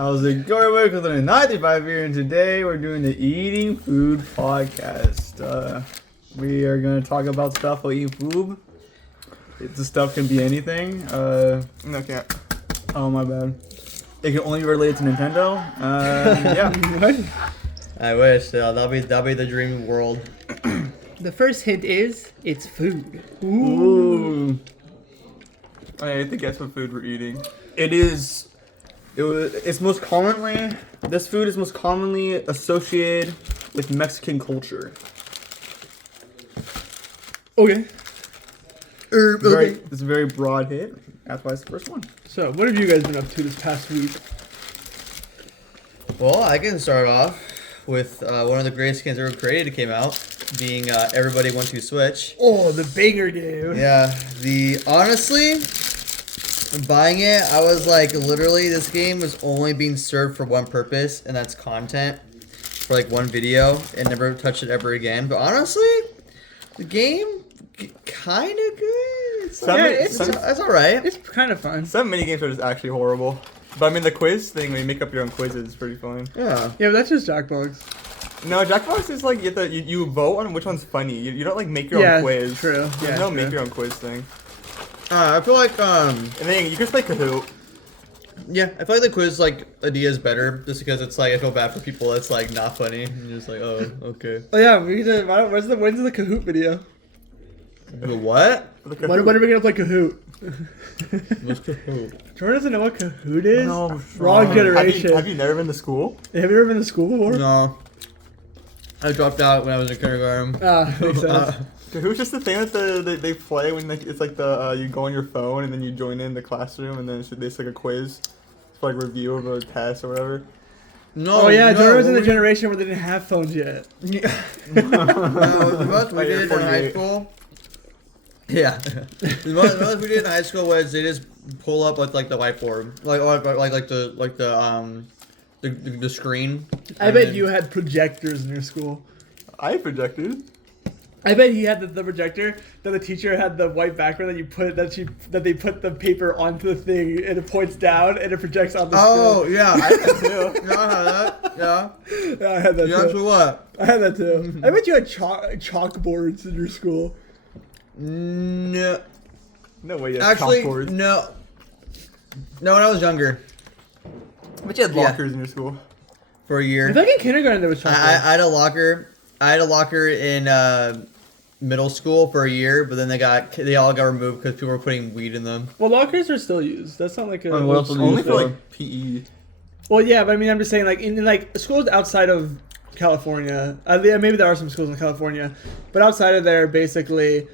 How's it going? Welcome to the 95 here, and today we're doing the Eating Food podcast. We are going to talk about stuff while eating food. The stuff can be anything. No, it can't. Oh, my bad. It can only be related to Nintendo. Yeah. What? I wish. That'll be the dream world. The first hint is it's food. Ooh. I think guess what food we're eating. It's most commonly, this food is most commonly associated with Mexican culture. Okay. It's a very broad hit. That's why it's the first one. So, what have you guys been up to this past week? Well, I can start off with one of the greatest games ever created came out, being Everybody Want to Switch. Oh, the banger game. Yeah, honestly, buying it, I was like, literally, this game was only being served for one purpose, and that's content for like one video, and never touched it ever again. But honestly, the game kind of good. It's alright. It's kind of fun. Some mini games are just actually horrible. But I mean, the quiz thing, when you make up your own quizzes, is pretty fun. Yeah. Yeah, but that's just Jackbox. No, Jackbox is like you vote on which one's funny. You don't like make your own quiz. True. There's no make your own quiz thing. I feel like And then you can play Kahoot. yeah, I feel like the quiz like idea is better just because it's like I feel bad for people that's like not funny. And you're just like, oh, okay. Oh yeah, when's the Kahoot video? The what? For the When Kahoot. are we gonna play Kahoot? What's Kahoot? Jordan doesn't know what Kahoot is? No, Wrong generation. Have you never been to school? Have you ever been to school before? No. I dropped out when I was in kindergarten. Ah, makes sense. Kahoot's just the thing that they play when it's like you go on your phone and then you join in the classroom and then it's like a quiz. It's like review of a test or whatever. No. Oh yeah, no, Jordan was in the we- generation where they didn't have phones yet. Yeah. No, what we Oh, you're did in high 48. school. Yeah. What we did in high school was they just pull up with like the whiteboard, the screen. I and bet then- you had projectors in your school. I projected. I bet he had the projector that the teacher had the white background that they put the paper onto the thing and it points down and it projects on the Oh screen. yeah. I had that too. Yeah, I had that. Yeah. Yeah, I had that You too. answer what? I had that too. I bet you had chalkboards in your school. No. No way. You had Actually, chalkboards. no. No, when I was younger, But you had Yeah. lockers in your school. for a year. I think in kindergarten there was chalkboards. I had a locker. I had a locker in middle school for a year, but then they all got removed because people were putting weed in them. Well, lockers are still used. That's not like a. Oh, what else Only used for for? like PE. Well, yeah, but I mean, I'm just saying, like in like schools outside of California, maybe there are some schools in California, but outside of there, basically,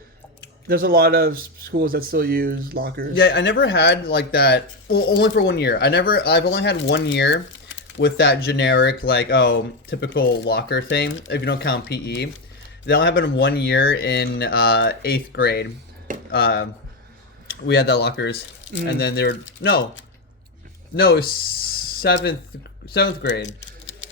there's a lot of schools that still use lockers. Yeah, I never had like that. Well, only for 1 year. I've only had 1 year with that generic like typical locker thing. If you don't count PE, that only happened 1 year in 8th grade. We had that lockers, and then they were seventh grade.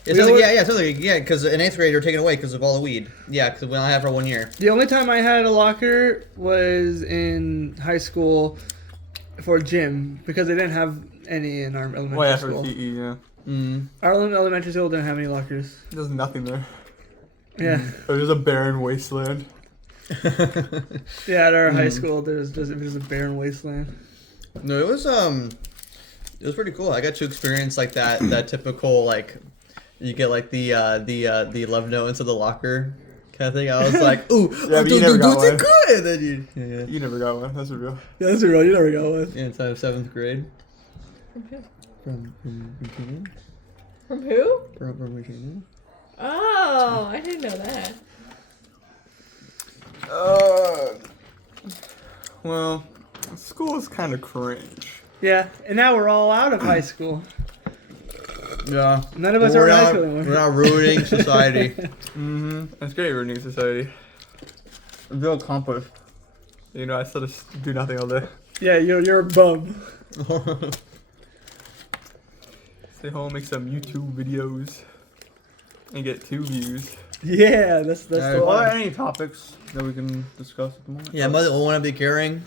It's Really? something like, yeah, because in 8th grade they were taken away because of all the weed. Yeah, because we only had it for 1 year. The only time I had a locker was in high school for gym because they didn't have any in our elementary Well, yeah, for school. PE, yeah. Our elementary school didn't have any lockers. There's nothing there. Yeah, It was a barren wasteland. yeah. At our high school, it was a barren wasteland. No, it was pretty cool. I got to experience like that typical like you get like the love note into the locker kind of thing. I was like, ooh, Yeah, but you never got one. good. And then yeah. You never got one. That's a real. Yeah, that's a real. You never got one. Yeah, inside of 7th grade. From From who? Virginia. Oh, I didn't know that. Well, school is kind of cringe. Yeah, and now we're all out of high school. Yeah. None of us are in high school We're anymore. not ruining society. Mm-hmm. It's great ruining society. I feel accomplished. You know, I still just do nothing all day. Yeah, you're a bum. Stay home, make some YouTube videos, and get 2 views. Yeah, that's Yeah. the Are one. there any topics that we can discuss at the moment? Yeah, mother will want to be caring.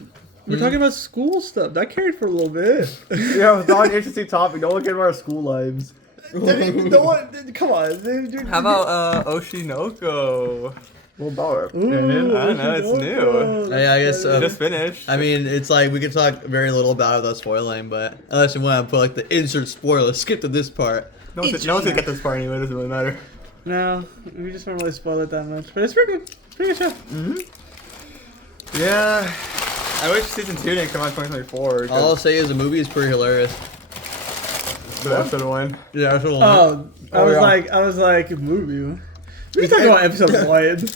We're talking about school stuff. That carried for a little bit. Yeah, it's not an interesting topic. Don't look at our school lives. No one, come on. Dude. How about Oshinoko? Well, about Ooh, I don't know, it's new. Yeah, I guess, It just finished. I mean, it's like we can talk very little about it without spoiling, but unless you want to put like the insert spoiler, skip to this part. no one's gonna get this part anyway. It doesn't really matter. No, we just don't really spoil it that much. But it's pretty good. It's a pretty good show. Yeah. I wish season 2 didn't come out in 2024. All I'll say is the movie is pretty hilarious. For episode 1. Yeah, that's what Oh, I yeah. was like, movie. We talking about episode 1.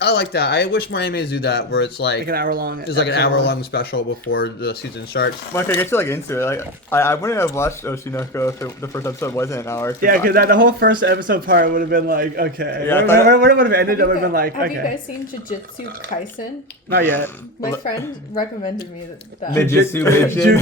I like that. I wish more animes do that, where it's Like an hour long. it's like an hour-long special before the season starts. Like, I get you like into it. Like, I wouldn't have watched Oshinoko if the first episode wasn't an hour. Yeah, because the whole first episode part would have been like, okay. Yeah, I when thought- it would have ended, it would have been like, Have you okay. guys seen Jujutsu Kaisen? Not yet. My Well, friend recommended me that. Jujutsu midget.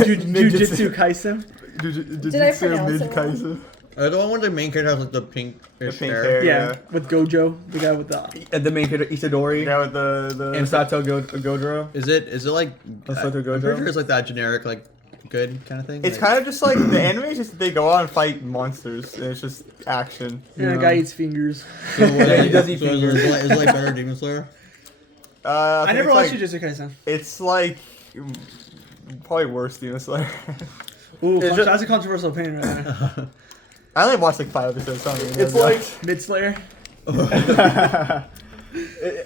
Jujutsu Kaisen. Did I pronounce it wrong? The one where the main character has like the pink pink hair. hair. Yeah, Yeah. with Gojo, the guy with the. And the main character Itadori Yeah, with the and Sato Godro. Is it like? Masato I'm Gojo? pretty sure it's like that generic like good kind of thing. It's like, kind of just like the anime is just they go out and fight monsters and it's just action. And the guy eats fingers. So, Yeah, he does eat so is fingers. it like better Demon Slayer? I I think never it's watched like, Jujutsu Kaisen. It's like probably worse Demon Slayer. Ooh, It's just- that's a controversial opinion right there. I only watched like 5 episodes. So I don't really It's know. like Mid Slayer.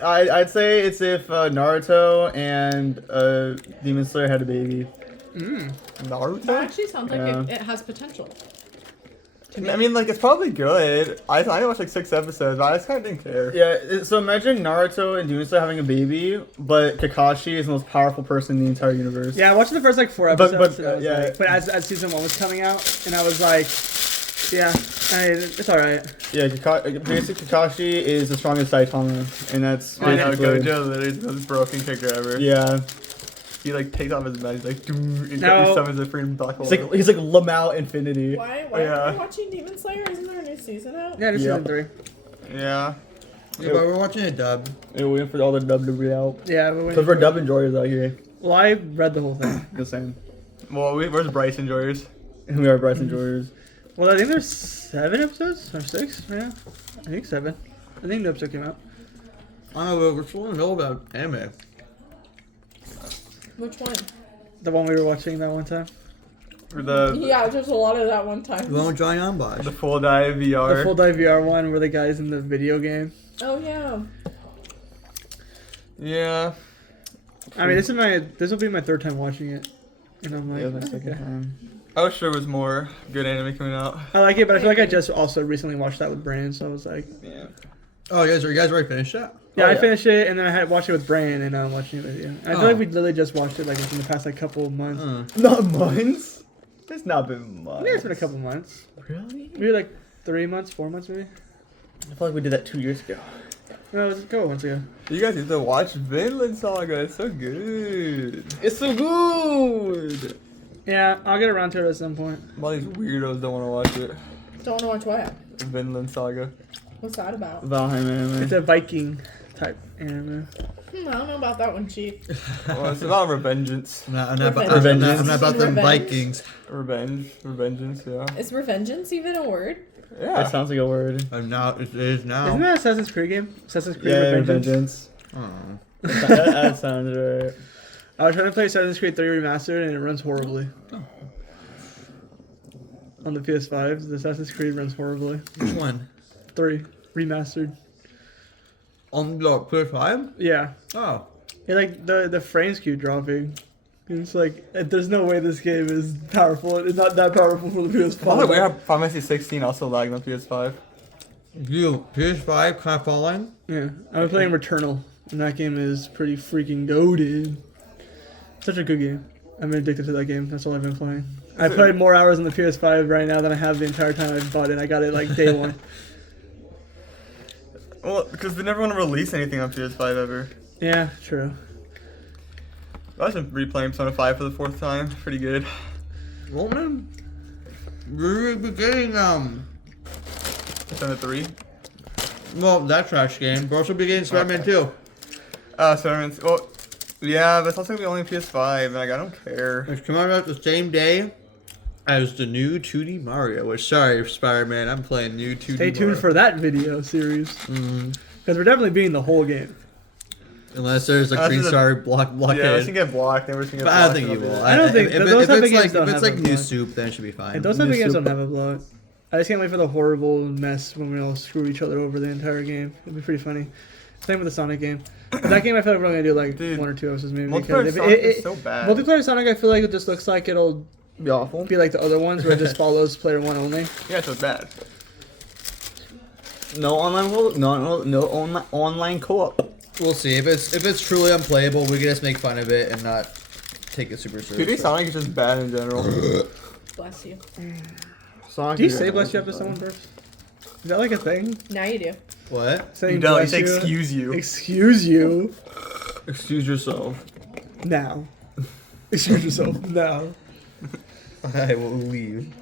I'd say it's if Naruto and Demon Slayer had a baby. That Naruto. actually sounds like Yeah. it has potential. I mean, like it's probably good. I watched like 6 episodes, but I just kind of didn't care. Yeah, so imagine Naruto and Demon Slayer having a baby, but Kakashi is the most powerful person in the entire universe. Yeah, I watched the first like 4 But- episodes. but, and I was yeah. like, but as season 1 was coming out, and I was like, yeah, it's alright. Yeah, basic Kakashi is the strongest Saitama, and that's I know basically- Gojo literally is the most broken character ever. Yeah, He like takes off his mask, he's like, and No. he summons a freaking black hole. he's like Lamau Infinity. Why Yeah. are we watching Demon Slayer? Isn't there a new season out? Yeah, this Yeah. season 3. Yeah. Yeah, but we're watching it dub. And we're waiting for all the dub to be out. Yeah, but Because we're dub enjoyers out here. well, I read the whole thing. The same. Well, where's Bryce enjoyers? And we are Bryce enjoyers. Well, I think there's 7 episodes or 6. Yeah, I think 7. I think the episode came out. I don't know, we're supposed to know about anime. Which one? The one we were watching that one time. Or the Yeah, there's a lot of that one time. The one with Johnny Ambosh. the full dive VR. The full dive VR one where the guy's in the video game. Oh yeah. Yeah. I mean, this will be my 3rd time watching it, and I'm like, Yeah, that's okay. I wish there was more good anime coming out. I like it, but I feel like I just also recently watched that with Brandon, so I was like, Yeah. Oh, you guys already finished that? yeah, Oh, I yeah. finished it, and then I had watched it with Brandon, and now I'm watching it with you. And I feel Oh. like we literally just watched it like within the past like couple of months. Not months. It's not been months. I think it's been a couple months. Really? Maybe like 3 months, 4 months, maybe. I feel like we did that 2 years ago. No, it was a couple months ago. You guys need to watch Vinland Saga. It's so good. It's so good. Yeah, I'll get around to it at some point. All these weirdos don't want to watch it. Don't want to watch what? Vinland Saga. What's that about? Valheim anime. It's a Viking type anime. I don't know about that one, Chief. Well, it's about revengeance. I'm not Revengeance. about them Revenge. Vikings. Revengeance, yeah. Is revengeance even a word? Yeah. That sounds like a word. I'm now. It is now. Isn't that Assassin's Creed game? Assassin's Creed Yeah, Revengeance. Vengeance. Oh. that sounds right. I was trying to play Assassin's Creed 3 Remastered, and it runs horribly. On the PS5, the Assassin's Creed runs horribly. Which one? 3 Remastered. On the PS5? Yeah. Oh. Yeah, like the frames keep dropping. It's like there's no way this game is powerful. It's not that powerful for the PS5. Oh, we have Final Fantasy 16 also lagged on PS5. You PS5 kind of falling? Yeah, I'm playing Returnal, and that game is pretty freaking goated. Such a good game. I'm addicted to that game. That's all I've been playing. I played more hours on the PS5 right now than I have the entire time I bought it. I got it like day one. Well, because they never want to release anything on PS5 ever. Yeah, true. I was replaying Persona 5 for the 4th time. Pretty good. Well, man. We're beginning, Persona 3. well, that trash game. But also beginning Spider-Man 2. Spider-Man. Well, Yeah, but it's also gonna be only PS5, and like I don't care. It's coming out the same day as the new 2D Mario. Which, sorry, Spider-Man, I'm playing new 2D Stay tuned Mario. for that video series. Because we're definitely beating the whole game. Unless there's a Unless green there's a- star blockade. Yeah, it's gonna get blocked. Never gonna get But blocked. I don't think you and I'll will. be- I don't think- those type of it's games like, don't if it's have like a new block. soup, then it should be fine. And those type of Miss games don't Super. have a blowout. I just can't wait for the horrible mess when we all screw each other over the entire game. It'd be pretty funny. Same with the Sonic game. But that game I feel like we're only gonna do like Dude, 1 or 2 episodes maybe. Multiplayer because Sonic is so bad. multiplayer Sonic I feel like it just looks like it'll Be awful. be like the other ones where it just follows player 1 only. Yeah, so it's bad. No online online co-op. We'll see. If it's truly unplayable, we can just make fun of it and not take it super 2D seriously. Sonic is just bad in general. Bless you. Sonic Do you is- say bless you after someone first? Is that like a thing? Now you do. What? Saying You don't. You bless say excuse you. Excuse you Excuse yourself. now. Excuse yourself now. I will leave.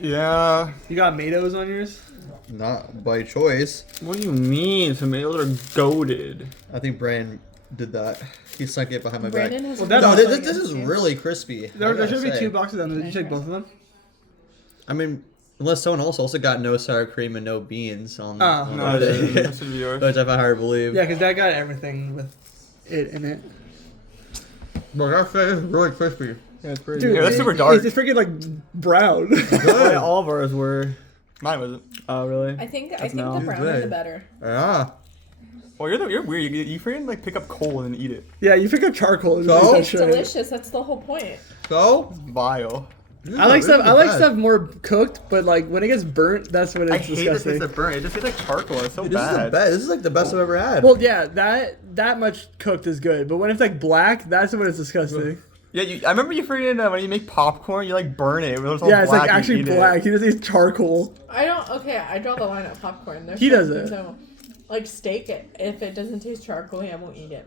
Yeah. You got tomatoes on yours? Not by choice. What do you mean? Tomatoes are goated. I think Brian did that. He snuck it behind my Brandon back. has. Well, a that's No, also- this is really crispy. There should be say. 2 boxes on there. Did you take both of them? I mean, unless someone else also got no sour cream and no beans on. Oh. on No, the that day. should be yours. Which I find hard to believe. Yeah, because that got everything with it in it. But that fish is really crispy. Yeah, it's pretty. Dude, Yeah, that's it- super dark. It's freaking like brown. Yeah, all of ours were. Mine wasn't. Oh, really? I think no. the browner the Good. better. Yeah. Well, you're weird. You freaking like pick up coal and then eat it. Yeah, you pick up charcoal. And So? make that It's shit. delicious. That's the whole point. So. Vile. I like stuff more cooked, but like when it gets burnt, that's when I it's hate disgusting. this. It's burnt. It just tastes like charcoal. It's so This is the bad. best. This is like the best I've ever had. Well, yeah, that much cooked is good, but when it's like black, that's when it's disgusting. Yeah, I remember you freaking when you make popcorn, you like burn it. It was all Yeah, it's black like and actually eat it. black. He just eats charcoal. I don't. Okay, I draw the line at popcorn. There's He does certain it. things I won't- Like steak, if it doesn't taste charcoaly, I won't eat it.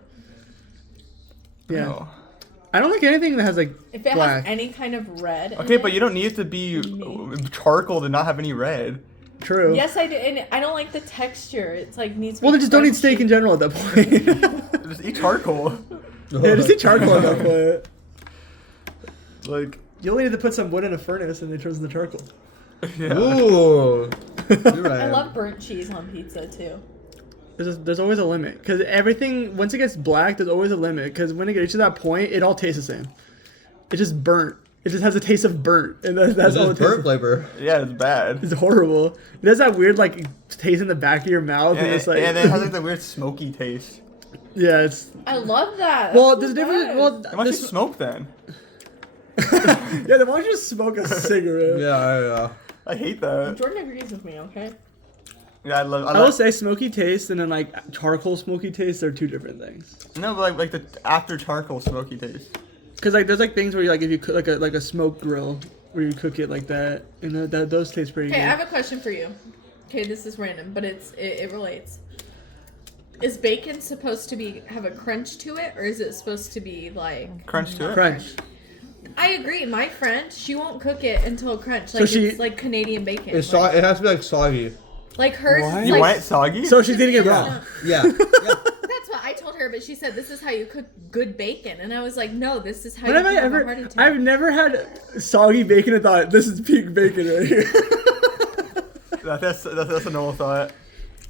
Yeah, No. I don't like anything that has like If it black. has any kind of red. in Okay, it, but you don't need it to be charcoal to not have any red. True. Yes, I do, and I don't like the texture. It's like needs. To Well, be then just don't eat crunchy. steak in general at that point. Just eat charcoal. Yeah, just eat charcoal at that point. Like, You only need to put some wood in a furnace and it turns into charcoal. yeah. Ooh. You're right. I love burnt cheese on pizza too. There's always a limit because everything once it gets black, there's always a limit because when it gets to that point, it all tastes the same. It's just burnt. It just has a taste of burnt, and that's This all is it tastes. burnt flavor. Yeah, it's bad. It's horrible. It has that weird like taste in the back of your mouth, and And, it's like and then it has like the weird smoky taste. yeah, it's I love that. well, That's there's a so difference. good. Well, Why don't you this, smoke then? yeah, then why don't you just smoke a cigarette? Yeah. I hate that. Jordan agrees with me. Okay. Yeah, I love. I I will love say smoky taste and then like charcoal smoky taste are 2 different things. no, but like the after charcoal smoky taste. Cause like there's like things where you like if you cook like a smoke grill where you cook it like that and those taste pretty Okay, I good. have a question for you. Okay, this is random, but it relates. Is bacon supposed to have a crunch to it, or is it supposed to be like Crunch to it. Crunch. I agree. My friend, she won't cook it until crunch. Like she- it's like Canadian bacon. It like, has to be like soggy. like hers. What? Is You like, want it soggy? So she's eating it No, raw. Yeah. That's what I told her, but she said this is how you cook good bacon, and I was like, no, this is how When you have I have a heart ever? attack. I've never had soggy bacon and thought this is peak bacon right here. That's a normal thought.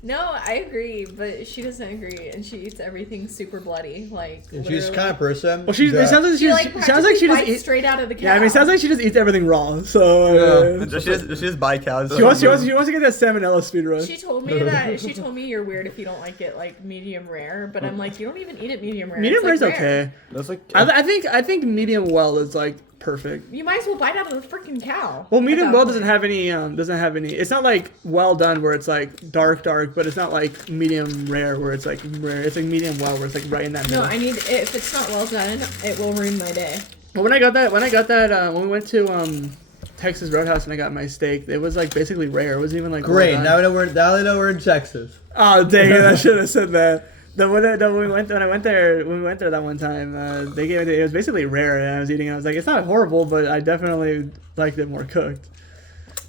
No, I agree, but she doesn't agree, and she eats everything super bloody. Like She's the literally. kind of person. Well, it that- sounds like She like sounds like she just bites eats. straight out of the cow. Yeah, I mean, it sounds like she just eats everything raw. So Yeah. Does she just buy cows? she wants to get that salmonella speed run. She told me that she told me you're weird if you don't like it like medium rare, but I'm like you don't even eat it medium rare. Medium It's, rare like, is okay. That's like. I think medium well is like perfect. You might as well bite out of the freaking cow. Well, at medium that well point. doesn't have any. It's not like well done where it's like dark, but it's not like medium rare where it's like rare. It's like medium well where it's like right in that No, middle. I need if it's not well done, it will ruin my day. But when I got that, when we went to Texas Roadhouse and I got my steak, it was like basically rare. It wasn't even like Great. well Now done. they know we're in Texas. Oh dang it! I should have said that. When we went there that one time, they gave it. It was basically rare, and I was eating. I was like, it's not horrible, but I definitely liked it more cooked.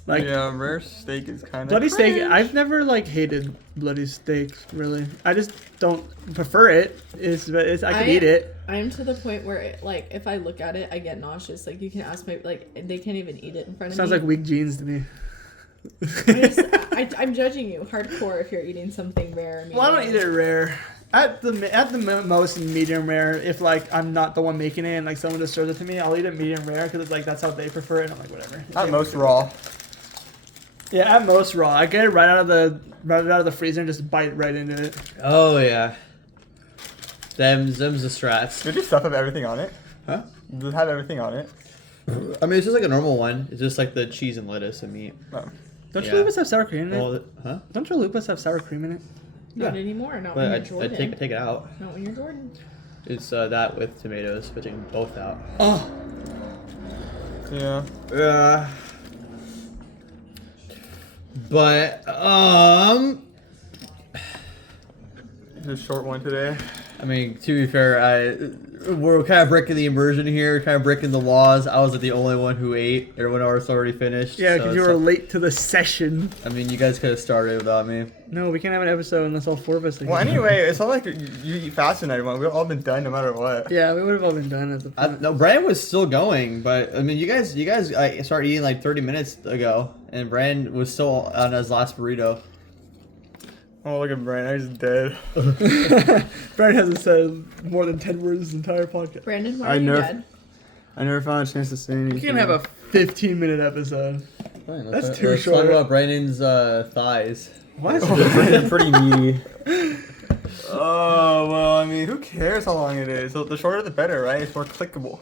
Like yeah, rare steak is kind of bloody steak. I've never like hated bloody steak. Really, I just don't prefer it. I can eat it. I'm to the point where like if I look at it, I get nauseous. Like you can ask me, like they can't even eat it in front of Sounds me. like weak genes to me. I'm judging you hardcore if you're eating something rare. Well, I don't eat it rare. At the most medium rare. If like I'm not the one making it and like someone just serves it to me, I'll eat it medium rare because it's like that's how they prefer it. And I'm like whatever. At most raw. Yeah, at most raw. I get it right out of the freezer and just bite right into it. Oh yeah. Them's the strats. Did your stuff have everything on it? Huh? Does it have everything on it? I mean, it's just like a normal one. It's just like the cheese and lettuce and meat. No. Don't Yeah. chalupas have sour cream in it? Well, huh? Don't chalupas have sour cream in it? Not anymore. Not But when I you're Jordan. take it out. Not when you're Jordan. It's that with tomatoes, but taking both out. Oh, Yeah. But It's a short one today. I mean, to be fair, we're kind of breaking the immersion here, kind of breaking the laws. I was the only one who ate. Everyone else already finished. yeah, so because you it's were not- late to the session. I mean, you guys could have started without me. No, we can't have an episode unless all four of us. Well, anyway, it's not like you eat faster than everyone. We've all been done no matter what. Yeah, we would have all been done at the point. No, Brandon was still going, but I mean, you guys started eating like 30 minutes ago, and Brandon was still on his last burrito. Oh, look at Brandon. He's dead. Brian hasn't said more than 10 words this entire podcast. Brandon, why I are you never- dead? I never found a chance to say anything. We can have a 15-minute episode. Fine, That's let's too let's short. talk about Brandon's thighs. What? They're pretty meaty. Oh, well, I mean, who cares how long it is? So the shorter the better, right? It's more clickable.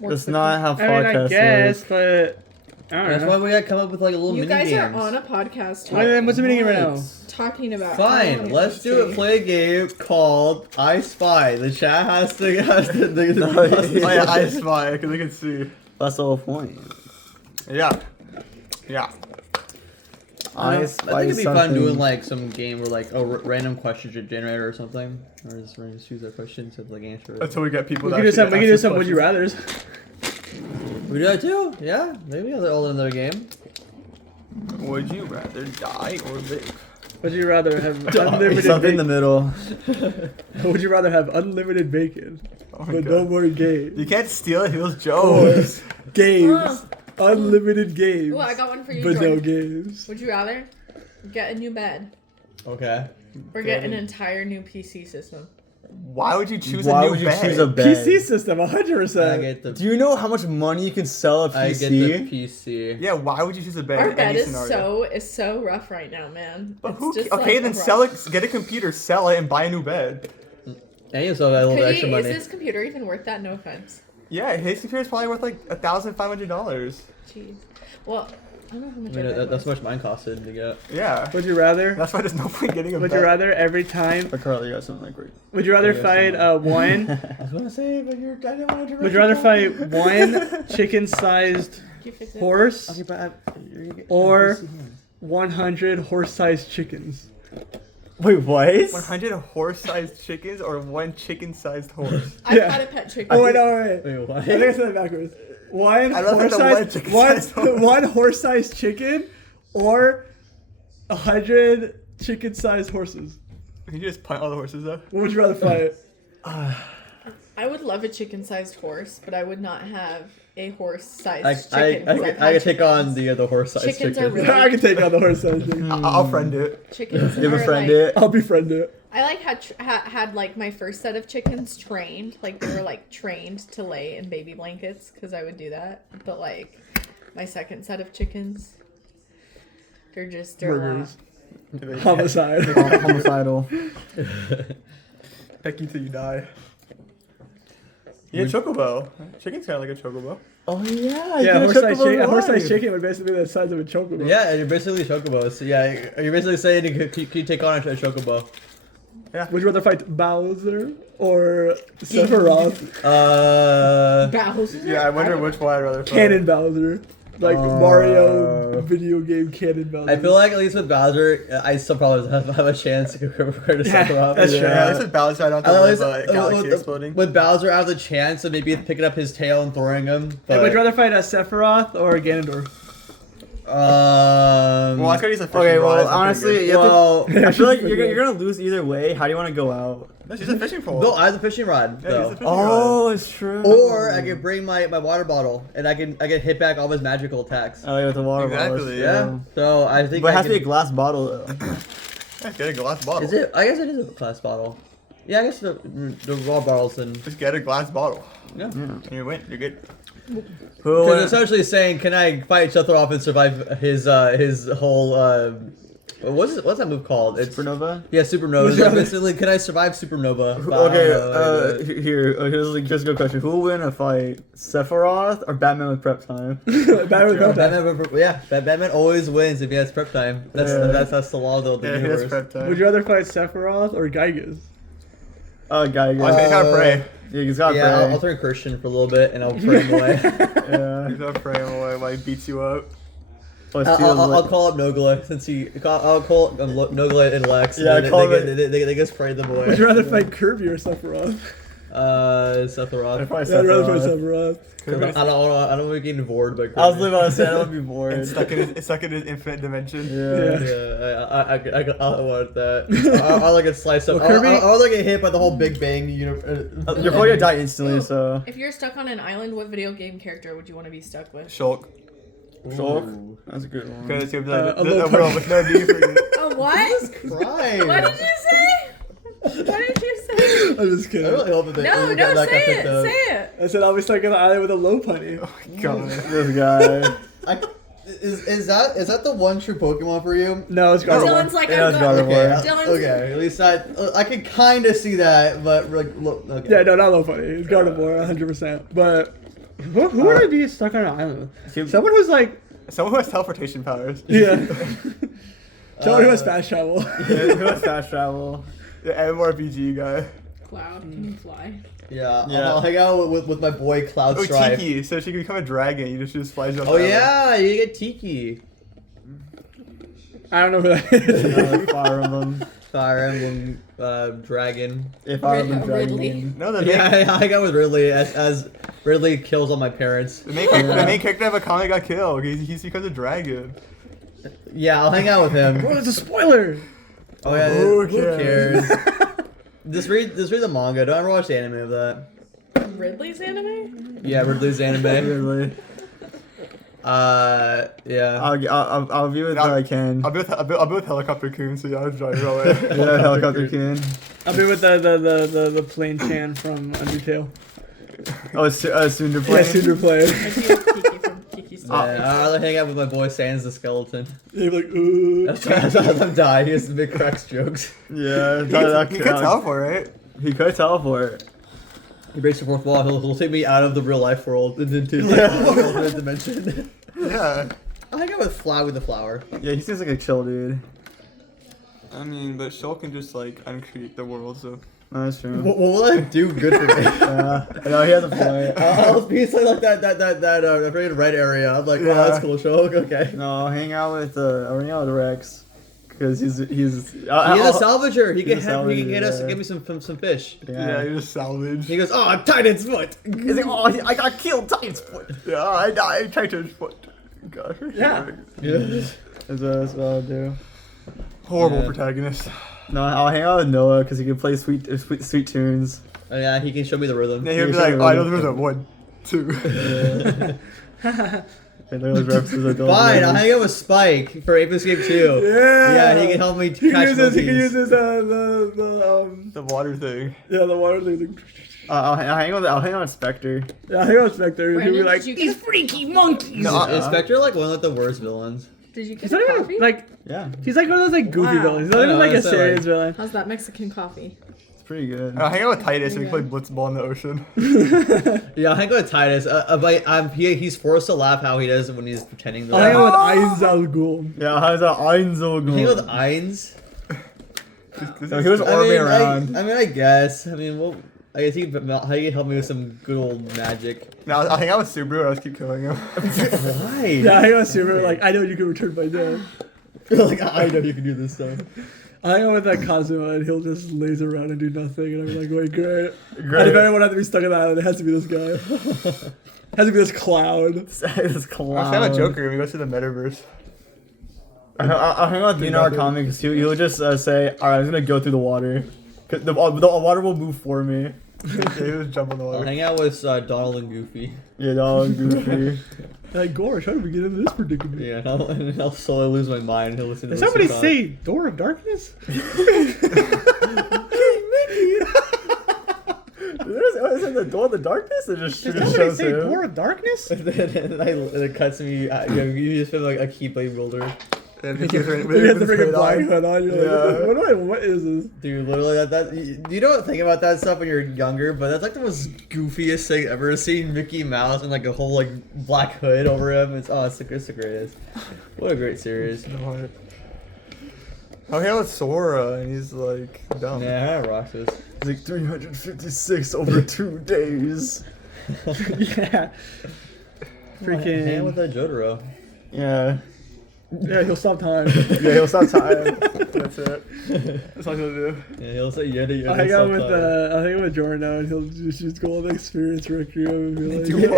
That's not how I mean, I podcasts guess, work. but I don't That's know. why we gotta come up with like a little You mini guys games. are on a podcast Wait, then what's the meaning right now? talking about. how long Fine, it let's is do to it. eat. Play a game called I Spy. The chat has to. Oh, yeah, I spy, because I can see. That's the whole point. Yeah. Yeah. I think spy it'd be fun something. doing like some game where like a random question generator or something, or just random choose a question to like answer it. Until we get people We that can do some. We actually can do ask some. us Would you questions. rather's? We do that too. Yeah, maybe all another game. Would you rather die or live? Would you rather have Something unlimited in the bacon? middle. Would you rather have unlimited bacon, Oh my but God. no more games? You can't steal it, he was Or Joe's. games, unlimited games, Ooh, I got one for you, but no Jordan. games. Would you rather get a new bed Okay. or get an entire new PC system? Why would you choose Why a new would you bed? choose a bed? PC system, 100%. I get the. Do you know how much money you can sell a PC? I get the PC. Yeah, why would you choose a bed Our in bed any is scenario? so rough right now, man. But It's who? just, Okay, like, then a sell rough- it. Get a computer, sell it, and buy a new bed. And you still got a little bit Could extra you, is money. this computer even worth that? No offense. Yeah, his computer's probably worth like $1,500. Jeez. Well, I don't know how much I mean, our bed that's was. how much mine costed to get. Yeah. Would you rather? That's why there's no point getting a Would bed. you rather every time? But Carly, you got something like great. Would you rather Yeah, fight one? I was gonna say, but you're. I didn't want to. Would you rather fight one chicken-sized Can you fix it? horse but or 100 horse-sized chickens? Wait, what? 100 horse-sized chickens or one chicken-sized horse? I've Yeah. had a pet chicken. Oh wait, no, wait. Wait, what? I think I said it backwards. One I'd rather have the horse-sized one chicken-sized horse. one horse-sized chicken or 100 chicken-sized horses. Can you just punt all the horses though? What would you rather fight? I would love a chicken-sized horse, but I would not have a horse-sized I chicken. 'cause I've could had take on the horse sized Chickens chicken. are really- I can take on the horse-sized chicken. I'll friend it. chickens. You ever are, friend like, it? I'll befriend it. I like had like my first set of chickens trained, like they were like trained to lay in baby blankets because I would do that. But like my second set of chickens, they're Murderers. They Homicide. Homicidal. peck you till you die. Yeah, chocobo. Chicken's kind of like a chocobo. Oh yeah. Yeah, a horse-sized chicken. chicken would basically be the size of a chocobo. Yeah, you're basically chocobos. So yeah, you're basically saying you could take on a chocobo. Would you rather fight Bowser or Sephiroth? Bowser. Yeah, I wonder which one I'd rather fight. Canon Bowser. Like Mario video game canon Bowser. I feel like at least with Bowser, I still probably have a chance to compare to Yeah, Sephiroth. that's true. Yeah, at least with Bowser, I don't have to At worry least, about galaxy with, exploding. with Bowser, I have the chance of maybe picking up his tail and throwing him. Hey, But would you rather fight Sephiroth or Ganondorf? Well, I gotta use a fishing Okay, rod. well, That's pretty honestly, good. you have Well, to, I feel like you're gonna lose either way. How do you want to go out? Let's use a fishing pole. no, I have the fishing rod. Yeah, though. use a fishing rod. Oh, it's true. Or I could bring my water bottle and I can hit back all his magical attacks. Oh, yeah, with the water Exactly, bottle. Yeah. So I think. But it I has to be a can- glass bottle though. Yeah, get a glass bottle. Is it? I guess it is a glass bottle. Yeah, I guess the raw bottles and. Just get a glass bottle. Yeah. And you win. You're good. Who? Because essentially saying, can I fight Sephiroth and survive his whole what's that move called? It's Supernova. yeah, Supernova. So basically, can I survive Supernova? But I don't know. Here's a good question. Who will win a fight, Sephiroth or Batman with prep time? Batman always wins if he has prep time. That's Yeah. that's the law of the Yeah, he universe. has prep time. Would you rather fight Sephiroth or Gygas? Guy. I gotta pray. Yeah, he's got Yeah, pray. I'll turn Christian for a little bit and I'll pray him away. Yeah. He's gotta pray him away while he beats you up. Plus, I'll call up Nogla since I'll call up Nogla and Lex. Yeah, and call they just pray them away. Would you rather fight Kirby or Sephiroth? Sephiroth. Probably Yeah, I'd rather fight Sephiroth. Sephiroth. I don't want to get bored by Kirby. I was literally about to say I would be bored. It's stuck in his infinite dimension. Yeah. Yeah, I want that. I like get sliced up. Well, Kirby- I want to get hit by the whole Big Bang universe. You're probably gonna die instantly, so. If you're stuck on an island, what video game character would you want to be stuck with? Shulk. Shulk. That's a good one. Because he'll be a like, the little world with no need for you. Oh, what? Crying. What did you say? What did you say? I'm just I kidding. really hope that they No, that no, got say picked it, up. say it. I said I'll be stuck in the island with a low punny. God. This guy. Is that the one true Pokemon for you? No, it's God of War. Dylan's like, Yeah, I'm it's God of going. War. Okay, Dylan's- okay. At least I can kind of see that, but like, look. Okay. Yeah, no, not low punny. It's God of War, 100%. But who would I be stuck on an island with? Someone who's like, Someone who has teleportation powers. yeah. Someone who has fast travel. Yeah, who has fast travel? The MMORPG guy. Cloud, can you fly? Yeah, Yeah. I'll hang out with my boy Cloud Oh, Strife. Tiki. So she can become a dragon. You just fly jump. Oh down. yeah, you get Tiki. I don't know who that is. Fire Emblem. Fire Emblem Dragon. If I Rid- remember Ridley. No, the main, Yeah, I hang out with Ridley as Ridley kills all my parents. the main character of a comic got killed. He becomes a dragon. Yeah, I'll hang out with him. Oh, it's a spoiler. Oh yeah, Who who cares? Just read the manga. Don't ever watch the anime of that. Ridley's anime? Yeah, Ridley's anime. Really. Yeah. I'll view it that I can. I'll be with Helicopter Coon, so yeah, I'll drive away. Yeah, helicopter can. I'll be with the plane Chan from Undertale. Oh, soon to Yeah, play. Cinder play. I'd be with Kiki from Kiki's Yeah, I'd rather hang out with my boy Sans the Skeleton. You'd be like, ooh. That's him die. He has the big cracks jokes. Yeah, He could teleport, right? He could teleport. He breaks the fourth wall. He'll take me out of the real life world and into the alternate dimension. Yeah. I'll hang out with Flowey the Flower. Yeah, he seems like a chill dude. I mean, but Shulk can just like uncreate the world, so. No, that's true. What will that do good for me? Yeah, no, he has a point. I'll be like that freaking red area. I'm like, oh, that's Yeah. cool, Shulk. Okay. No, hang out with Rex, because he's. He's a salvager. He can he's a have. He can salvager, get me some fish. Yeah, you just salvage. He goes, oh, Titan's foot. He's like, oh, I got killed. Titan's foot. Yeah, I died. Titan's foot. God. Yeah. Yeah. That's what I'll do. Horrible Yeah. protagonist. No, I'll hang out with Noah because he can play sweet tunes. Oh yeah, he can show me the rhythm. Yeah, he'll be Yeah, like, sure, oh, I know really. there was a 1, 2. And those references are Fine, I'll hang out with Spike for Ape Escape 2. Yeah. Yeah, he can help me He can catch use this. He can monkeys. use this. The water thing. Yeah, the water thing. I'll hang out with Spectre. Yeah, I think I was back there. He'd Brandon, be like, did you these get, freaky monkeys. No, Is Spectre like one of the worst villains? did you get He's a not coffee? even like. Yeah, He's like one of those like goofy Wow. villains. He's not even I like know, a it's not serious like- villain. How's that Mexican coffee? it's pretty good. I'll hang out with Titus and we can play blitzball in the ocean. Yeah, I'll hang out with Titus. But he's forced to laugh how he does when he's pretending to I'll hang laugh. out with Ainz Al Ghul. Yeah, how's that Einzel Hang out with going? Ainz. No, he was orbiting around. I guess. I mean, well, I guess he can help me with some good old magic. Now I'll hang out with Subaru and I'll just keep killing him. Why? Yeah, I hang out with Super. Like, I know you can return my dad. Like, I know you can do this stuff. I hang out with that Kazuma and he'll just laze around and do nothing. And I'm like, wait, great. Great. And if anyone had to be stuck on the island, it has to be this guy. Has to be this cloud. This clown. I'm a fan of Joker. We go to the metaverse. I'll hang out with Dinar Comic because he'll just say, "All right, I'm gonna go through the water. 'Cause the water will move for me." Yeah, he was jumping the I'll water. hang out with Donald and Goofy. Yeah, dog, Goofy. Like, Gosh, how did we get into this predicament? Yeah, and I'll slowly lose my mind. He'll listen to Did this somebody sometime. say Door of Darkness? Is it the door of the darkness? It just Did it somebody shows say him. Door of Darkness? And it cuts to me. You just feel like a Keyblade wielder. Yeah, You had the freaking black hood on. You're Yeah. like, what is this? Dude, literally, you don't think about that stuff when you're younger, but that's like the most goofiest thing ever. Seeing Mickey Mouse and like a whole like black hood over him. It's the greatest. What a great series. I'm here with Sora, and he's like dumb. Yeah, I rocks this. It's like 356 over 2 days. Yeah. Hang Freaking. with that Jotaro. Yeah. Yeah, he'll stop time. Yeah, he'll stop time. That's it. That's all he'll do. Yeah, he'll say yada. I'll hang out with Jorno and he'll just go on the experience recreation and be like, Do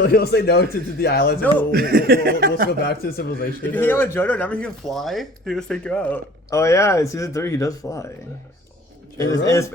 what? He'll say no to the islands. No. And we'll go back to civilization. If you hang out with Jodo, remember he can fly? He just take you out. Oh yeah, in season 3 he does fly. In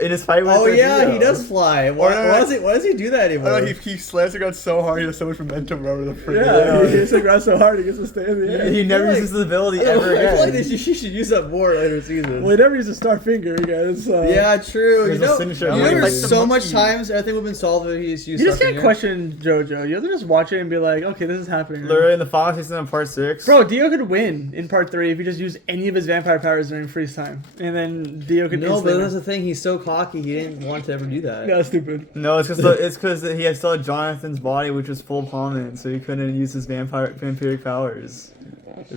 his fight with Oh yeah, Torpedo. he does fly. Why does he do that I anymore? don't know, he slams the gun so hard, he has so much momentum over the freaking yeah, he hits the ground so hard he gets to stay in the air. He never like- uses his ability I ever feel like again. she should use that more later seasons. Well, he never used a star finger again, so. Yeah, true. There's You a know, signature you know ability. there's Like so the much monkey. times everything would have been solved if he used You just stuff in can't here. question JoJo. You have to just watch it and be like, okay, this is happening. Literally in the final season of part 6. Bro, Dio could win in part 3 if he just used any of his vampire powers during freeze time. And then Dio could No, but instantly that's the thing. He's so cocky. He didn't want to ever do that. Yeah, stupid. No, it's because he had still had Jonathan's body, which was full of pomade, so he couldn't use his vampiric powers.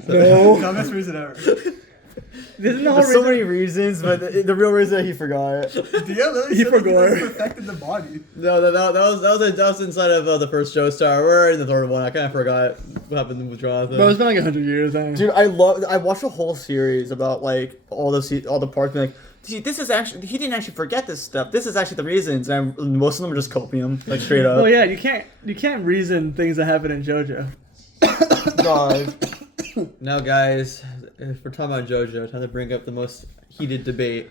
No. Dumbest reason ever. This is the whole There's so reason. many reasons, but the real reason he forgot. Dio literally He said that forgot. he perfected the body. No, that was inside of the first Joestar. We're in the third one. I kind of forgot what happened with Jonathan. Bro, it's been like 100 years. Dude, I watched a whole series about like all the parts being like, "Gee, this is actually he didn't actually forget this stuff. This is actually the reasons, and most of them are just copium, like straight up. Well, yeah, you can't reason things that happen in JoJo. God. Now, guys, if we're talking about JoJo, time to bring up the most heated debate.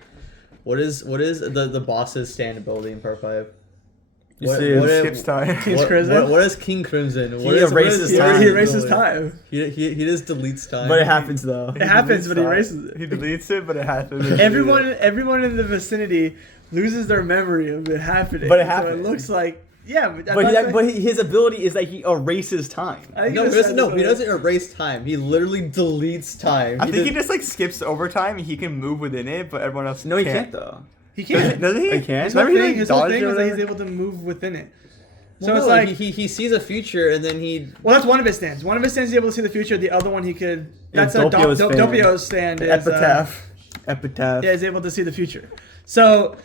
What is the boss's stand ability in Part 5? You see it Skips time. King's Crimson? What is King Crimson? He erases time. He erases time. He just deletes time. But it happens though. It happens, but he deletes erases time. it. He deletes it, but it happens. Everyone in the vicinity loses their memory of it happening. But it So happened. it looks like, yeah, but, But his ability is that he erases time. No, he doesn't erase time. He literally deletes time. I think he just like skips overtime. He can move within it, but everyone else No, he can't though. he can't. Doesn't he? He can't? His whole Remember he, thing, like, his whole dodged thing it or is that he's whatever? able to move within it. So Well, it's no, like, he sees a future and then he. well, that's one of his stands. One of his stands is able to see the future. The other one he could. Yeah, That's Doppio's stand. Doppio's stand. Is, Epitaph. Epitaph. Yeah, is able to see the future. So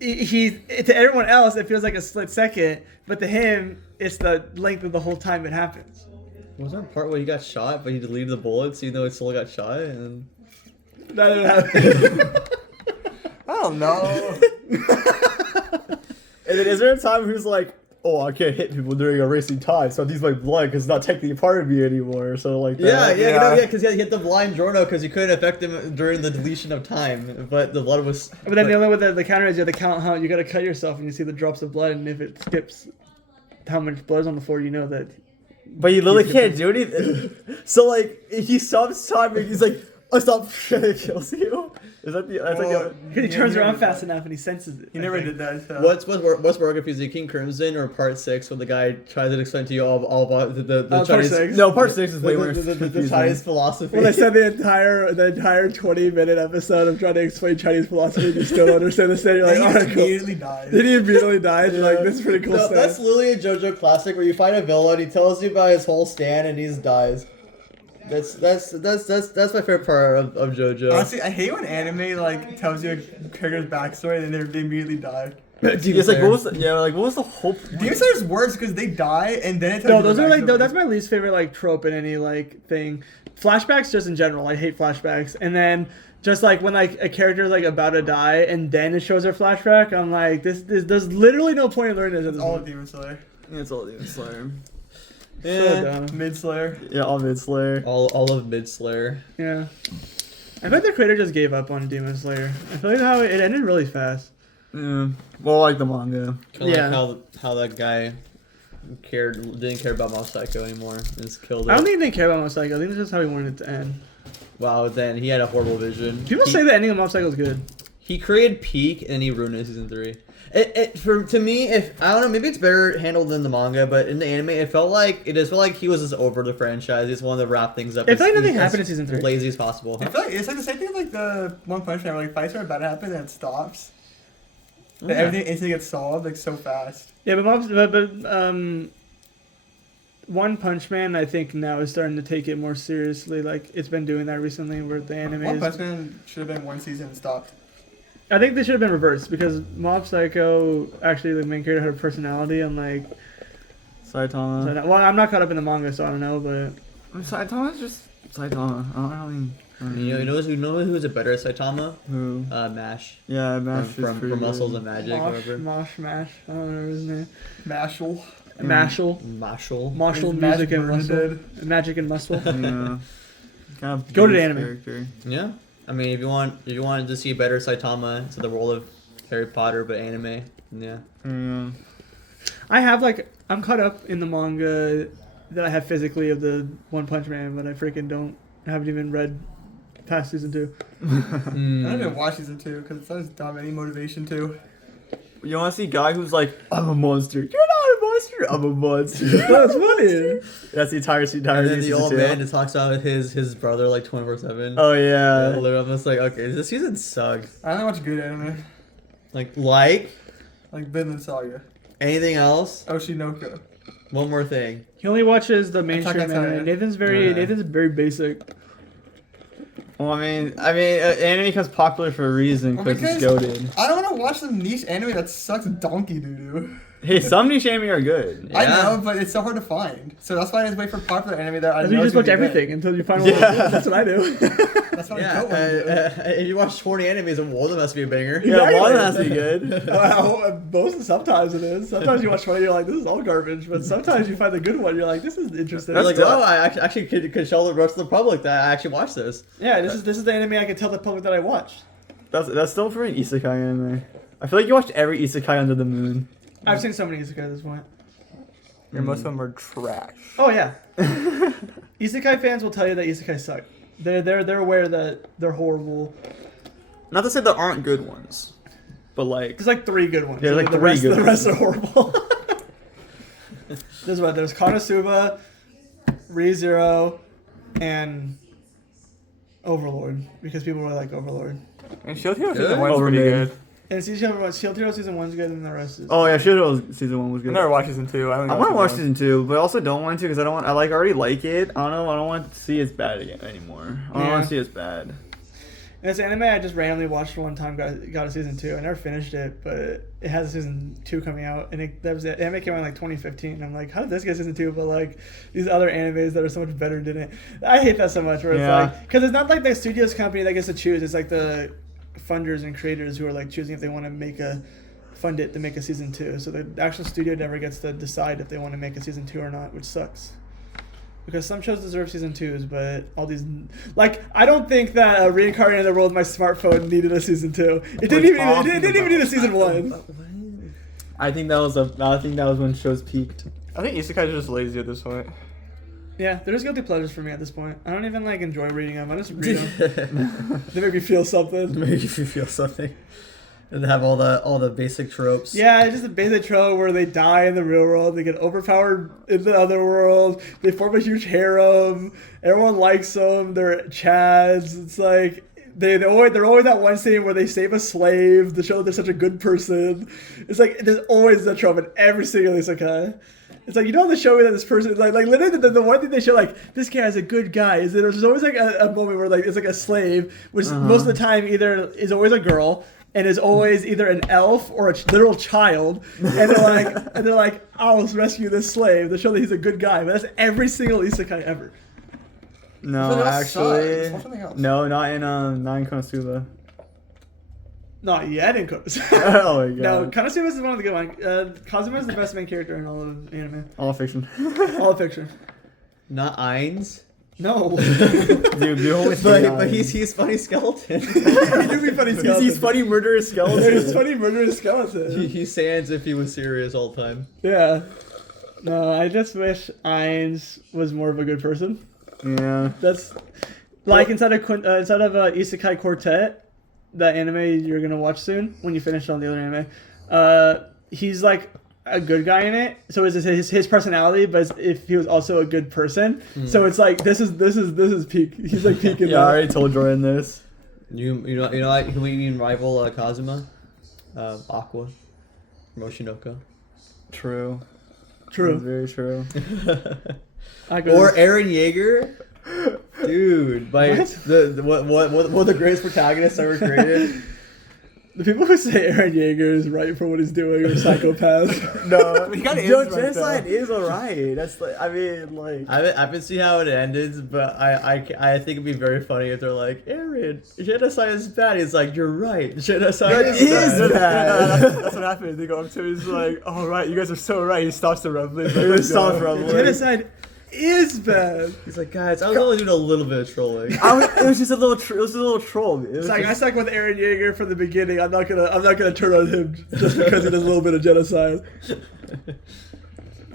he to everyone else it feels like a split second, but to him it's the length of the whole time it happens. Was there a part where he got shot, but he deleted the bullets, even though he still got shot? And That didn't happen. I don't know. And then is there a time where he's like, oh, I can't hit people during erasing time, so I use my blood because it's not technically a part of me anymore. So like that. yeah, because he hit the blind Jorno because he couldn't affect him during the deletion of time, but the blood was. But then the only way the counter is you have to count how you got to cut yourself and you see the drops of blood, and if it skips how much blood's on the floor, you know that. But he literally can't do anything. So like he stops time and he's like, I stop and it kills you. Is that the that's like Well, the, He turns around fast enough and he senses it. He never did that. So. What's more confusing, King Crimson or Part 6, when the guy tries to explain to you all about the Part Chinese 6. No, part 6 is way the, more the, the, the confusing. Chinese philosophy. Well, they said the entire 20-minute episode of trying to explain Chinese philosophy, and you still don't understand the stand. You're like, And he alright, cool. immediately died. Then he immediately died. You're like, this is pretty cool No, stuff. that's literally a JoJo classic where you find a villain, he tells you about his whole stand, and he just dies. That's my favorite part of JoJo. Honestly, I hate when anime like tells you a character's backstory and then they immediately die. It's like what was the whole point? Demon Slayer's worse because they die and then it tells No, you those their are like backstory. that's my least favorite like trope in any like thing. Flashbacks just in general, I hate flashbacks. And then just like when like a character is like about to die and then it shows their flashback, I'm like, this there's literally no point in learning this. At this all of point. Demon Slayer. It's all Demon Slayer. So Yeah. dumb. Mid Slayer. Yeah, all Mid Slayer. All of Mid Slayer. Yeah. I feel like the creator just gave up on Demon Slayer. I feel like how it ended really fast. Yeah. Well, like the manga. Kind of Yeah. like how that guy didn't care about Mob Psycho anymore and just killed it. I don't think they care about Mob Psycho. I think that's just how he wanted it to end. Wow, then he had a horrible vision. People say the ending of Mob Psycho is good. He created Peak and he ruined it in season 3. To me, if I don't know, maybe it's better handled than the manga, but in the anime, it just felt like he was just over the franchise. He just wanted to wrap things up. It felt like as- nothing as happened in season 3. Lazy as possible. I feel like it's like the same thing as like the One Punch Man, where like fights are about to happen and it stops. And Okay. everything instantly gets solved like so fast. Yeah, but One Punch Man, I think now is starting to take it more seriously. Like it's been doing that recently, where the anime One is. Punch Man should have been one season and stopped. I think they should have been reversed because Mob Psycho actually the main character had a personality, and like. Saitama. Well, I'm not caught up in the manga, so I don't know, but Saitama's just Saitama. I don't really. You know who's a better Saitama? Who? Mash. Yeah, From, Mash is from, pretty from Muscles good. and Magic, Mosh, whatever. Mash. I don't remember his name. Mashal. Mashal. Marshall. Martial Is music Mash and muscle. Bernadette. Magic and muscle. Yeah. Kind of Go to the base anime. Character. Yeah. I mean, if you want to see a better Saitama to the world of Harry Potter, but anime, yeah. Yeah. I'm caught up in the manga that I have physically of the One Punch Man, but I haven't even read past season 2. I don't Mm. even watch season 2 because it's not as dumb any motivation to. You want to see a guy who's like, I'm a monster. You're not a monster. I'm a monster. That's funny. That's the entire And then the season old 2. man just talks about his brother like 24/7. Oh yeah. Literally, I'm just like, okay, this season sucks. I don't watch good anime. Like Vinland Saga. anything else? Oshinoko. One more thing. He only watches the Attack mainstream on Titan. anime. Yeah. Nathan's very basic. Well, I mean, anime becomes popular for a reason Well, because it's because- goated. I don't want to watch some niche anime that sucks donkey doo-doo. Hey, some niche anime are good. I Yeah. know, but it's so hard to find. So that's why I just wait for popular anime that I I know think you is just watch gonna be good. everything until you find one. Yeah. That's what I do. That's what I Yeah, don't want to do. if you watch 20 animes, and one of them has to be a banger. Yeah, Exactly. one has to be good. Well, sometimes it is. Sometimes you watch one, you're like, this is all garbage. But sometimes you find the good one, you're like, this is interesting. You're like, That's oh, I actually could show the rest of the public that I actually watched this. yeah, this is the anime I can tell the public that I watched. That's still for an isekai anime. I feel like you watched every isekai under the moon. I've seen so many isekai at this point. Yeah, most of them are trash. Oh yeah, isekai fans will tell you that isekai suck. They're aware that they're horrible. Not to say there aren't good ones, but like There's like 3 good ones. Yeah, like the 3 rest, good The rest are ones. horrible. There's Konosuba, ReZero, and Overlord because people really like Overlord. And Shield Hero Good. season 1's pretty Overrated. good. And Shield Hero season 1's good, and the rest is. oh yeah, Shield season 1 was I good. never watched season 2. I want to watch season 2, but I also don't want to because I already like it. I don't know. I don't want to see it's bad again anymore. I don't Yeah. want to see it's bad. And this anime I just randomly watched one time, got a season 2. I never finished it, but it has a season 2 coming out, and the anime came out in like 2015. I'm like, how did this get season 2? But like these other animes that are so much better didn't. I hate that so much. Where it's Yeah. like, because it's not like the studio's company that gets to choose. It's like the funders and creators who are like choosing if they want to fund it to make a season 2. So the actual studio never gets to decide if they want to make a season 2 or not, which sucks. Because some shows deserve season 2s, but all these, like, I don't think that Reincarnated in the World, my smartphone needed a season 2. It didn't even need a season 1. I think that was when shows peaked. I think Isekai is just lazy at this point. Yeah, they're just guilty pleasures for me at this point. I don't even like enjoy reading them. I just read them. They make me feel something. Make you feel something. And have all the basic tropes. Yeah, it's just a basic trope where they die in the real world, they get overpowered in the other world, they form a huge harem, everyone likes them, they're chads. It's like they're always that one scene where they save a slave to show they're such a good person. It's like there's always that trope in every single isekai. It's like, you don't have to show me that this person like literally the one thing they show, like, this guy is a good guy, is that there's always like a moment where like it's like a slave, which most of the time either is always a girl and is always either an elf or a literal child, and they're like, I'll rescue this slave to show that he's a good guy. But that's every single isekai ever. No, Something else actually, sucks. Watch something else. no, not in Konosuba. Not yet in Kazuma. Oh my No, god. Konosuba is one of the good ones. Kazuma is the best main character in all of anime. All fiction. All fiction. Not Ainz. No. Dude, you always But he's funny skeleton. He do be funny skeleton. He's funny murderous skeleton. He's funny murderous skeleton. he sans if he was serious all the time. Yeah. No, I just wish Ainz was more of a good person. Yeah. That's like inside of Isekai Quartet, that anime you're gonna watch soon when you finish on the other anime. He's like a good guy in it, so it's his personality, but if he was also a good person, so it's like this is peak. He's like peak in Yeah, I that. already told Jordan this. You know like, who we mean rival Kazuma? Aqua. From Oshinoko. True. That's True. very true. I go Or Eren Yeager. Dude, by What? one of the greatest protagonists ever created. the people who say Eren Yeager is right for what he's doing are psychopaths. No, He kinda is Yo, right, Genocide though. is alright. That's like, I mean, like. I haven't seen how it ended, but I think it'd be very funny if they're like, Eren, genocide is bad. He's like, you're right, genocide That is is bad. bad. That's what happened. They go up to him. He's like, "All right, you guys are so right." He stops the revelation. He just stops reveling. Genocide is bad. He's like, guys, I was only doing a little bit of trolling. It was just a little. It was a little troll. It was It's like I just- stuck with Eren Yeager from the beginning. I'm not gonna turn on him just because he does a little bit of genocide.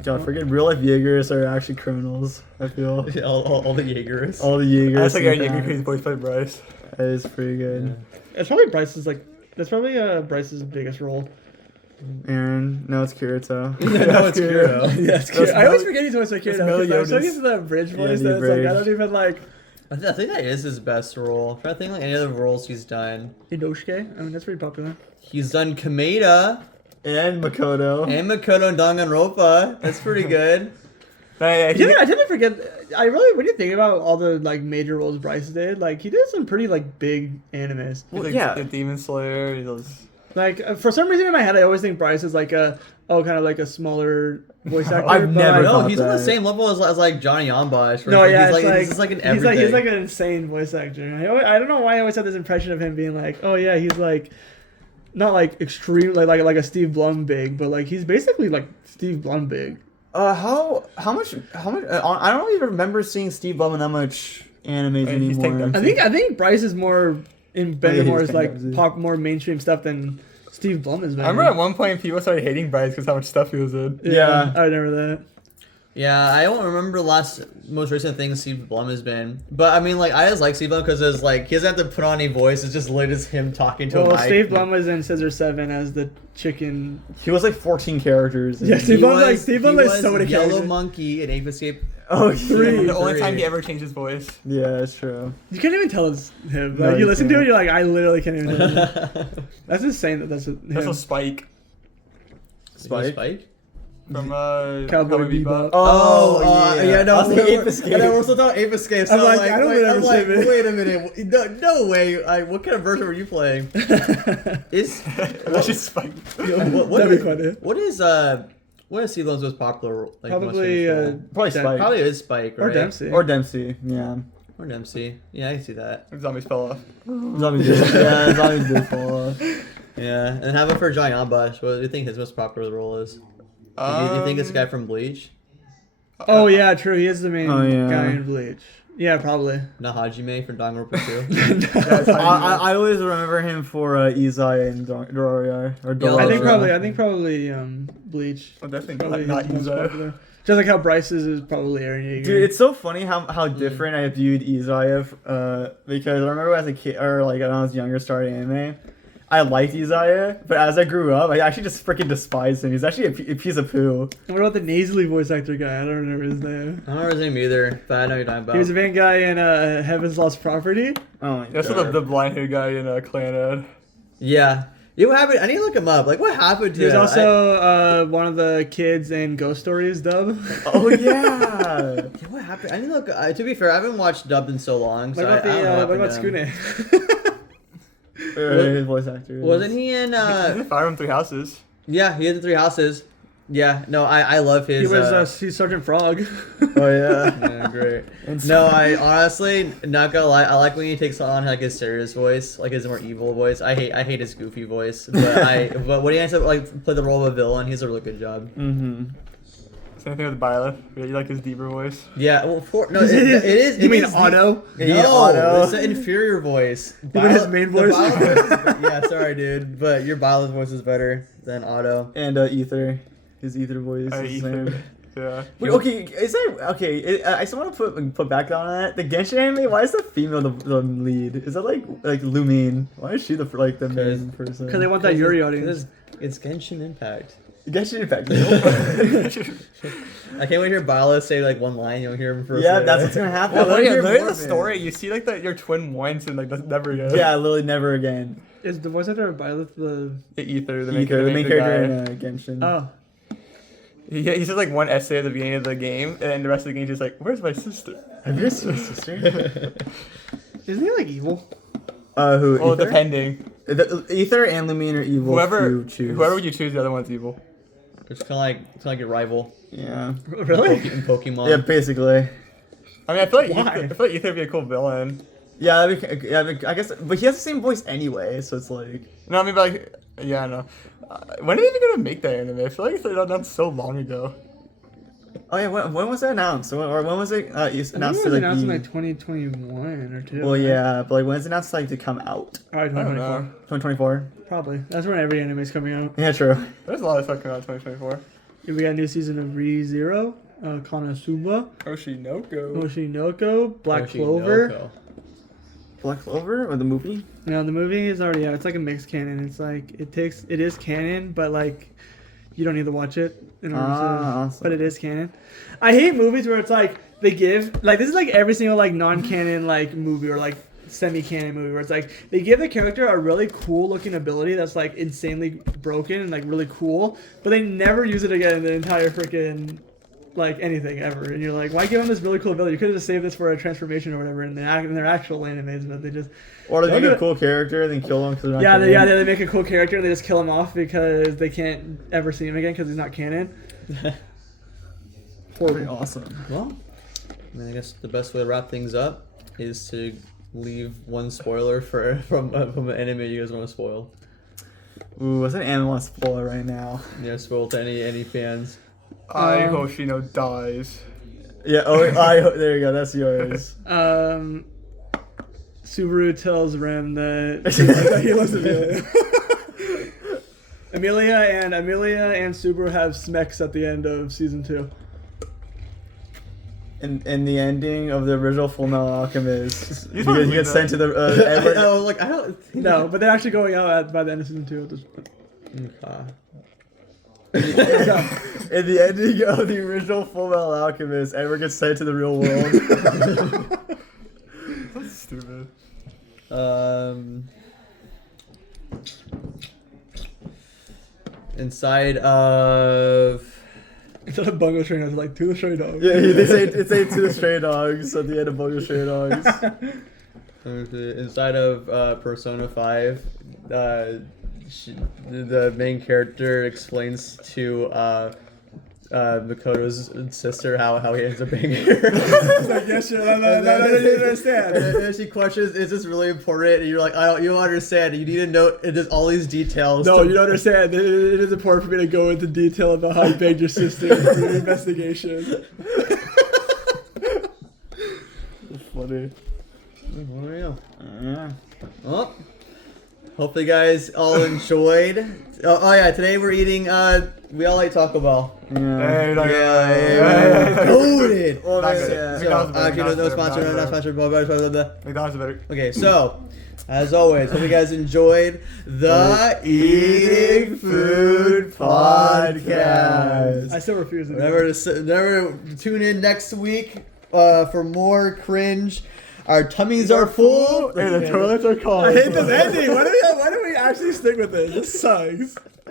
God, forget real life Jaegers are actually criminals. I feel all the Jaegers. all the Jaegers. That's like Aaron in Yeager, town. he's voiced by Bryce. That is pretty good. It's probably Bryce's Bryce's biggest role. Aaron, no, it's Kirito. No, it's Kuro. Yes, That's I always Mel- forget he's voiced by Kirito. that's Mel 'cause I'm so Yotis. used to that bridge voice the that it's like I bridge. don't even like I think that is his best role. I think like any other roles he's done. Inosuke. I mean that's pretty popular. He's done Kameda And Makoto. and Makoto and Danganronpa. That's pretty good. I didn't forget. I really, when you think about all the like major roles Bryce did, like he did some pretty like big animes. He's like yeah. the Demon Slayer. He does. Like for some reason in my head, I always think Bryce is like kind of like a smaller voice actor. I've but, never like, No, thought he's on the that. same level as like Johnny Yambash. No, yeah, he's it's like, like he's just like an he's everything. like an insane voice actor. I don't know why I always had this impression of him being like, oh yeah, he's like not like extreme like a Steve Blum big, but like he's basically like Steve Blum big. How much? I don't even remember seeing Steve Blum in that much animes Hey, he's taking anymore. them. I think Bryce is more embedded Yeah, more he's as like kind of- pop more mainstream stuff than Steve Blum is. I remember at one point people started hating Bryce because how much stuff he was in. Yeah. I remember that. Yeah, I don't remember the most recent thing Steve Blum has been, but I mean, like I just like Steve Blum because it's like he doesn't have to put on any voice. It's just literally just him talking to a Well, mic. Steve Blum was in Scissor 7 as the chicken. He was like 14 characters. Yeah, He Steve Blum was- Steve Blum he has so was many Yellow characters. Monkey in Ape Escape. Oh, Three. The only time Three. he ever changed his voice. Yeah, that's true. You can't even tell it's him. No, Like you you listen to can't. it, you're like, I literally can't even tell. It's him. That's insane that that's him. That's a Spike Spike? from Cowboy Bebop. No, I was thinking Ape Escape. And then we're still talking Ape Escape. So I'm like, I don't wait, remember I'm like, seeing it. wait a minute. No way. What kind of version were you playing? Is That's just Spike. what That'd be is- funny. what is Steve Blum's most popular like Probably mustache role? Probably Dem- Spike. Probably is Spike, right? or Dempsey. Or Dempsey. Yeah. Or Dempsey. Yeah, I can see that. Zombies fell off. Zombies did. Yeah, zombies did fall off. Yeah, and how about for John Yambash? What do you think his most popular role is? Do you think it's the guy from Bleach? Oh yeah, true. He is the main Oh, yeah. guy in Bleach. Yeah, probably. Not Hajime from Danganronpa 2? I always remember him for Izai and Doroya. Or Yeah, I Doroya. think probably Bleach. Oh, definitely Probably not his most Izo. popular. Just like how Bryce's is probably Eren Yeager. Dude, it's so funny how different I viewed Izaya because I remember as a kid or like when I was younger starting anime, I liked Izaya, but as I grew up, I actually just freaking despised him. He's actually a piece of poo. And what about the nasally voice actor guy? I don't remember his name. I don't remember his name either, but I know you're talking about. He was the main guy in Heaven's Lost Property. Oh my That's god. the blind haired guy in Clan Ed. Yeah. Yeah, what happened? I need to look him up. Like, what happened to He was him? also one of the kids in Ghost Stories dub. Oh yeah. Yeah, what happened? I need to look. To be fair, I haven't watched dubbed in so long. What So about I don't know what about happened to him. Skune? His voice actor. Wasn't he in? Fire from Three Houses. Yeah, he had the Three Houses. Yeah, no, I love his. He was he's Sergeant Frog. Oh yeah. Yeah, great. No, I honestly not gonna lie. I like when he takes on like his serious voice, like his more evil voice. I hate his goofy voice, but when he ends up like play the role of a villain, he's a really good job. Mm-hmm. Same thing with Byleth. You like his deeper voice? Yeah, well, no, it is. You it mean is the- Otto? Yeah, No, Otto. it's the inferior voice. You mean his main voice? Yeah, sorry, dude, but your Byleth voice is better than Otto. And Ether, his Ether voice is the Ether. same. Yeah. Wait, okay, is that okay? I just want to put back on that. The Genshin anime. Why is the female the lead? Is that like Lumine? Why is she the main person? Because they want that Yuri audience. It's Genshin Impact. Genshin Impact. I can't wait to hear Byleth say like one line. You'll hear him first. Yeah, that's what's gonna happen. Well, I wanna hear look at more the of it. story. You see like your twin once and like that's never again. Yeah, literally never again. Is the voice actor of Byleth the? The Ether, the Ether, the main character guy. in Genshin. Oh, He says like one essay at the beginning of the game, and then the rest of the game he's just like, "Where's my sister?" Have you seen his sister? isn't he like evil? Who? Well, Ether? depending. Ether and Lumine are evil. Whoever choose. you choose, the other one's evil. It's kind of like your rival Yeah. Really? in Pokemon. Yeah, basically. I mean, I feel like Why? I feel like Ether would be a cool villain. Yeah, I guess, but he has the same voice anyway, so it's like. No, I mean, but like, yeah, I know. When are they even gonna make that anime? I feel like it's done so long ago. Oh yeah, when was that announced? When was it I think it announced? was To, like, announced in be- like 2021 or two. Well, yeah, but like when it's announced like to come out? Probably I don't 2024. know. 2024. Probably. That's when every anime's coming out. Yeah, true. There's a lot of stuff coming out in 2024. We got a new season of ReZero, Konosuba, Oshinoko. Oshinoko, Black Clover. Oshinoko. Black Clover or the movie? No, the movie is already out. It's like a mixed canon. It's like it is canon, but like you don't need to watch it in order to. Awesome. But it is canon. I hate movies where it's like they give like this is like every single like non-canon like movie or like semi-canon movie where it's like they give the character a really cool looking ability that's like insanely broken and like really cool, but they never use it again in the entire freaking like anything ever. And you're like, why give them this really cool ability? You could have just saved this for a transformation or whatever in their actual animes, but they just Or they Don't make do a it. cool character, then kill him because they're not. yeah, canon. they make a cool character and they just kill him off because they can't ever see him again because he's not canon. Pretty awesome. Well, I mean, I guess the best way to wrap things up is to leave one spoiler from an anime you guys want to spoil. Ooh, what's an anime I want to spoil it right now? Yeah, spoil to any fans. I Hoshino dies. Yeah. Oh, there you go. That's yours. Subaru tells Rem that he loves Amelia. Amelia and Subaru have smeks at the end of season 2. In the ending of the original Full Metal Alchemist, You he probably gets know. sent to the. I was like, I don't. No, but they're actually going out by the end of season 2 at this point. In the ending of the original Full Metal Alchemist, Edward gets sent to the real world. That's stupid. Inside of. Instead of Bungo Stray Dogs, like to the Stray Dogs. Yeah, they say to the Stray Dogs at the end of Bungo Stray Dogs. Inside of Persona 5, the main character explains to Makoto's sister how he ends up being here. It's like, yes, sure, no, you didn't understand. And then she questions, "Is this really important?" And you're like, you don't understand. You need to know there's all these details. No, you don't understand. It is important for me to go into detail about how you begged your sister in your investigation. Funny. Yeah. Well, hope you guys all enjoyed. Oh yeah, today we're eating. We all like Taco Bell. Hey, like, Goated. Well, Not yeah. good. So, actually, no sponsor, McDonald's not sponsored. Blah, blah, blah, blah, blah. McDonald's is better. Okay, so as always, hope you guys enjoyed the Eating Food Podcast. I still refuse it. Never tune in next week for more cringe. Our tummies are full. Hey, the toilets are cold. I hate this ending. Why do we actually stick with it? This sucks.